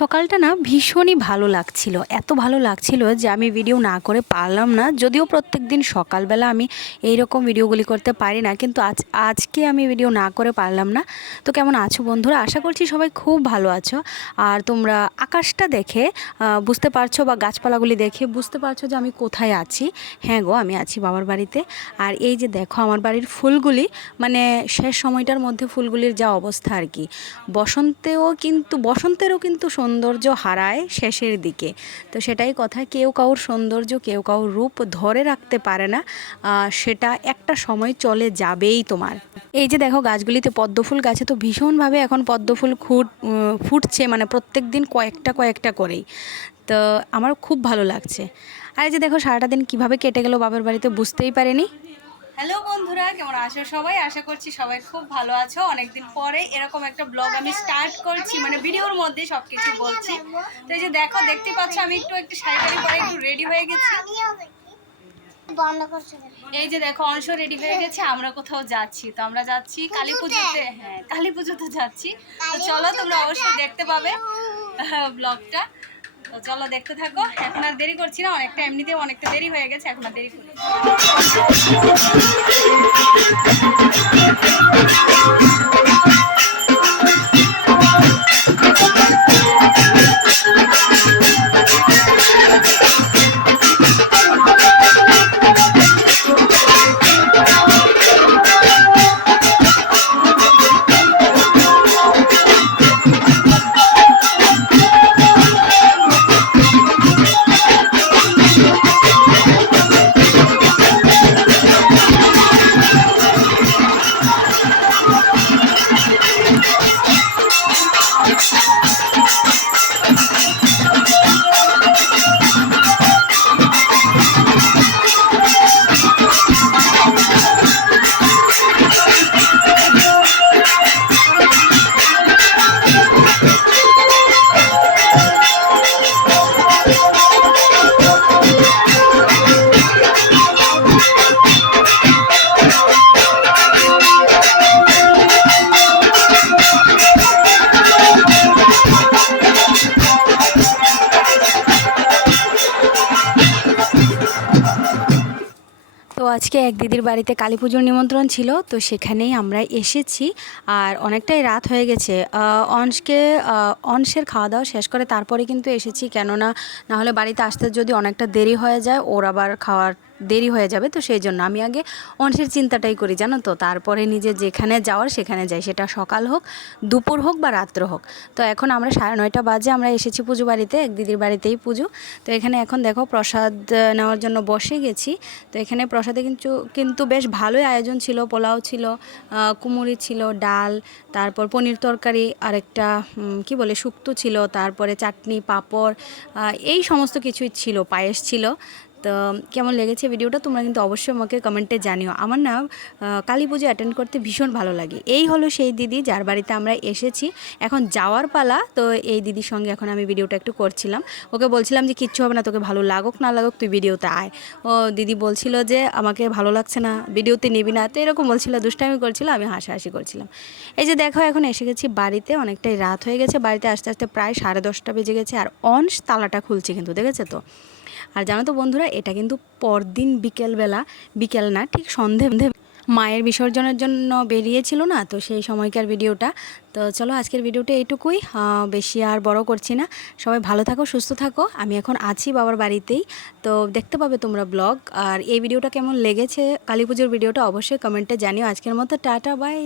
সকালটা না ভীষণই ভালো লাগছিল। এত ভালো লাগছিল যে আমি ভিডিও না করে পারলাম না। যদিও প্রত্যেক দিন সকালবেলা আমি এই রকম ভিডিওগুলি করতে পারি না, কিন্তু আজ, আজকে আমি ভিডিও না করে পারলাম না। তো কেমন আছো বন্ধুরা? আশা করছি সবাই খুব ভালো আছো। আর তোমরা আকাশটা দেখে বুঝতে পারছ বা গাছপালাগুলি দেখে বুঝতে পারছ যে আমি কোথায় আছি। হ্যাঁ গো, আমি আছি বাবার বাড়িতে। আর এই যে দেখো, আমার বাড়ির ফুলগুলি মানে শেষ সময়টার মধ্যে ফুলগুলির যা অবস্থা আর কি। বসন্তেও কিন্তু, বসন্তেরও কিন্তু সৌন্দর্য হারায় শেষের দিকে। তো সেটাই কথা, কেউ কাউর সৌন্দর্য, কেউ কাউর রূপ ধরে রাখতে পারে না সেটা একটা সময় চলে যাবেই তোমার। এই যে দেখো, গাছগুলিতে পদ্মফুল, গাছে তো ভীষণভাবে এখন পদ্ম ফুল খুট ফুটছে মানে প্রত্যেক দিন কয়েকটা কয়েকটা করেই। তো আমার খুব ভালো লাগছে। আর এই যে দেখো, সারাটা দিন কীভাবে কেটে গেল বাবার বাড়িতে বুঝতেই পারিনি। হ্যালো বন্ধুরা কেমন আছো সবাই? আশা করছি সবাই খুব ভালো আছো। অনেকদিন পরে এরকম একটা ব্লগ আমি স্টার্ট করছি মানে ভিডিওর মধ্যে সব কিছু বলছি। তো এই যে দেখো দেখতে পাচ্ছ আমি একটু একটু শাড়ি টাড়ি পরে একটু রেডি হয়ে গেছি? এই যে দেখো অংশ রেডি হয়ে গেছে আমরা কোথাও যাচ্ছি। তো আমরা যাচ্ছি কালী পুজোতে। হ্যাঁ কালী পুজোতে যাচ্ছি। তো চলো তোমরা অবশ্যই দেখতে পাবে ব্লগটা। তো চলো দেখতে থাকো। এখন আর দেরি করছি না, অনেকটা এমনিতেও অনেকটা দেরি হয়ে গেছে, এখন আর দেরি করি আজকে এক দিদির বাড়িতে কালী পুজোর নিমন্ত্রণ ছিল, তো সেখানেই আমরা এসেছি। আর অনেকটাই রাত হয়ে গেছে। অংশকে অংশের খাওয়া দাওয়া শেষ করে তারপরে কিন্তু এসেছি। কেননা নাহলে বাড়িতে আসতে যদি অনেকটা দেরি হয়ে যায়, ওর আবার খাওয়ার দেরি হয়ে যাবে তো সেই জন্য আমি আগে অংশের চিন্তাটাই করি জানো তো? তারপরে নিজে যেখানে যাওয়ার সেখানে যাই সেটা সকাল হোক দুপুর হোক বা রাত্র হোক। তো এখন আমরা সাড়ে নয়টা বাজে আমরা এসেছি পুজো বাড়িতে এক দিদির বাড়িতেই পুজো। তো এখানে এখন দেখো প্রসাদ নেওয়ার জন্য বসে গেছি। তো এখানে প্রসাদে কিন্তু কিন্তু বেশ ভালোই আয়োজন ছিল পোলাও ছিল কুমুরি ছিল ডাল তারপর পনির তরকারি আরেকটা উম, কি বলে শুক্তো ছিল তারপরে চাটনি পাঁপড় এই সমস্ত কিছুই ছিল পায়েস ছিল। তো কেমন লেগেছে ভিডিওটা তোমরা কিন্তু অবশ্যই আমাকে কমেন্টে জানিও। আমার না কালী পুজো অ্যাটেন্ড করতে ভীষণ ভালো লাগে। এই হলো সেই দিদি যার বাড়িতে আমরা এসেছি। এখন যাওয়ার পালা, তো এই দিদির সঙ্গে এখন আমি ভিডিওটা একটু করছিলাম। ওকে বলছিলাম যে, কিচ্ছু হবে না, তোকে ভালো লাগুক, না লাগুক, তুই ভিডিওতে আয়। ও দিদি বলছিল যে, আমাকে ভালো লাগছে না, ভিডিওতে নিবি না। তো এরকম বলছিল, দুষ্টামি করছিল, আমি হাসাহাসি করছিলাম। এই যে দেখো, এখন এসে গেছি বাড়িতে, অনেকটাই রাত হয়ে গেছে। বাড়িতে আস্তে আস্তে প্রায় সাড়ে দশটা বেজে গেছে, আর অনস তালাটা খুলছে কিন্তু, দেখেছে তো? আর জানো তো বন্ধুরা, এটা কিন্তু পরদিন বিকেলবেলা, বিকেল না, ঠিক সন্ধে মায়ের বিসর্জনের জন্য বেরিয়েছিল না, তো সেই সময়কার ভিডিওটা। তো চলো আজকের ভিডিওটা এইটুকুই। বেশি আর বড় করছি না। সবাই ভালো থাকো, সুস্থ থাকো। আমি এখন আছি বাবার বাড়িতেই। তো দেখতে পাবে তোমরা ব্লগ। আর এই ভিডিওটা কেমন লেগেছে, কালী পুজোর ভিডিওটা অবশ্যই কমেন্টে জানিও। আজকের মতো টাটা, বাই।